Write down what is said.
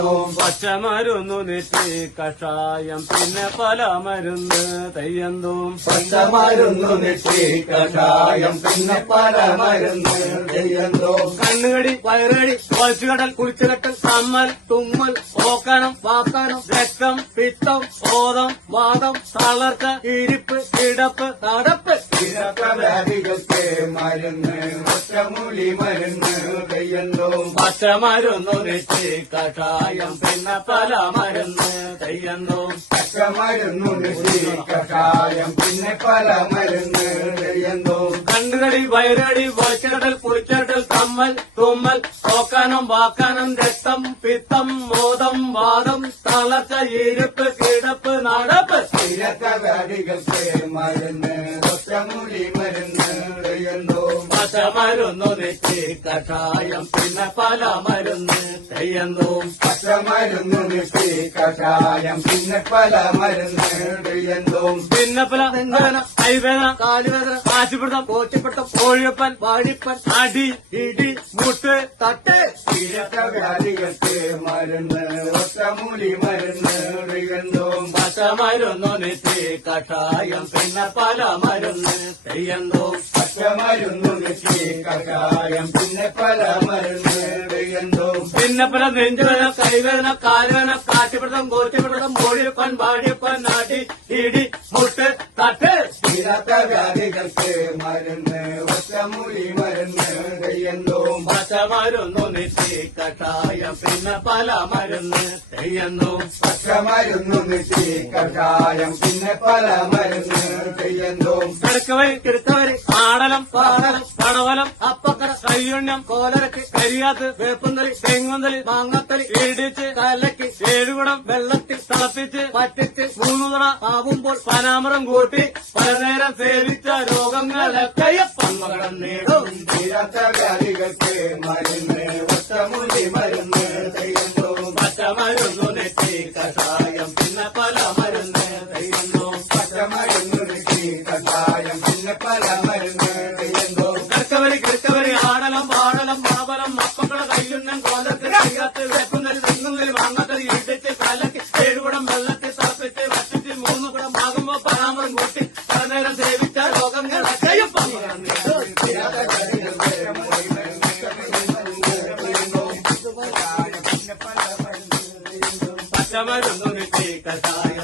പച്ചമരുന്നു നെറ്റി കഷായം പിന്നെ പല മരുന്ന് തെയ്യന്തോം. പച്ചമരുന്നു നെറ്റി കഷായം പിന്നെ പല മരുന്ന് തെയ്യന്തോ. കണ്ണുകടി വയറുകടി വലിച്ചുകടൽ കുളിച്ചുകെട്ടൽ കമ്മൽ തുമ്മൽ ഓക്കാനം വാക്കാനം രക്തം പിത്തം ബോധം വാദം തളർച്ച ഇരിപ്പ് കിടപ്പ് നടപ്പ് വ്യാധികൾക്ക് മരുന്ന് ഒറ്റമൂലി മരുന്ന് തെയ്യന്തോ. പച്ചമരുന്നു നെറ്റി കഷായം പിന്നെ പല മരുന്ന് തെയ്യന്തോം. പച്ചമരുന്നു നെറ്റി കഷായം പിന്നെ പല മരുന്ന് തെയ്യന്തോ. കണ്ണുകടി വയറുകടി വലിച്ചുകടൽ കുളിച്ചുകെട്ടൽ കമ്മൽ തുമ്മൽ ഓക്കാനം വാക്കാനം രക്തം പിത്തം ബോധം വാദം തളർച്ച ഇരിപ്പ് കിടപ്പ് നടപ്പ് വ്യാധികൾക്ക് മരുന്ന് ഒറ്റമൂലി മരുന്ന് തെയ്യന്തോ. പച്ചമരുന്നു നെറ്റി കഷായം പിന്നെ പല മരുന്ന് തെയ്യന്തോം. പച്ചമരുന്നു നെറ്റി കഷായം പിന്നെ പല മരുന്ന് തെയ്യന്തോ. പിന്നെ പല നെഞ്ചുവേദന കൈവേദന കാലുവേദന കാശിപ്പിടുത്തം കോച്ചിപ്പിടുത്തം കോഴിയപ്പൻ വാഴിപ്പൻ അടി ഇടി മുട്ട് തട്ട് വ്യാധികൾക്ക് മരുന്ന് ഒറ്റമൂലി മരുന്ന് തെയ്യന്തോ. പച്ചമരുന്നു നെറ്റി കഷായം പിന്നെ പല മരുന്ന് തെയ്യന്തോം. പച്ചമരുന്നു നെറ്റി കഷായം പിന്നെ പല മരുന്ന് തെയ്യന്തോ. പിന്നെ പല നെഞ്ചുവേദന കൈവേദന കാലുവേദന കാശിപ്പിടുത്തം കോച്ചിപ്പിടുത്തം കോഴിയപ്പൻ വാഴിപ്പൻ അടി ഇടി മുട്ട് തട്ട് വ്യാധികൾക്ക് മരുന്ന് ഒറ്റമൂലി മരുന്ന് തെയ്യന്തോ. പച്ചമരുന്നു നെറ്റി കഷായം പിന്നെ പല മരുന്ന് തെയ്യന്തോം. പച്ചമരുന്നു നെറ്റി കഷായം പിന്നെ പല മരുന്ന് തെയ്യന്തോ. കിടക്കവരി കിടക്കവരി ആടലം പാടലം പടവലം അപ്പക്കട കയ്യുണ്ണം കോലരക്ക് കരിയാത്ത് വേപ്പന്തലി തെങ്ങുന്തലി മാങ്ങത്തലി ഇടിച്ച് കലക്കി ഏഴുകുടം വെള്ളത്തിൽ തിളപ്പിച്ച് പറ്റിച്ച് മൂന്നുതറ ആവുമ്പോൾ പനാമരം കൂട്ടി പലനേരം സേവിച്ച രോഗങ്ങളൊക്കെ പന്മകടം നേടും. വ്യാധികൾക്ക് മരുന്ന് ഒറ്റമൂലി മരുന്ന് തെയ്യന്തോ. പച്ചമരുന്നു നെറ്റി കഷായം പിന്നെ പല മരുന്ന് തെയ്യന്തോ. പച്ചമരുന്നു നെറ്റി കഷായം പിന്നെ പല മരുന്ന് തെയ്യന്തോ. കിടക്കവരി കിടക്കവരി ആടലം പാടലം പടവലം അപ്പക്കട കയ്യുണ്ണം കോലരക്ക് കരിയാത്ത് വേപ്പന്തലി തെങ്ങുന്തലി മാങ്ങത്തലി ഇടിച്ച് കലക്കി ഏഴുകുടം വെള്ളത്തിൽ തിളപ്പിച്ച് വറ്റിച്ച് മൂന്നുകുടം ആകുമ്പോ പനാമരം കൂട്ടി പലനേരം സേവിച്ച രോഗങ്ങളൊക്കെ പന്മകടം നേടും. പച്ചമരുന്നു നെറ്റി കഷായം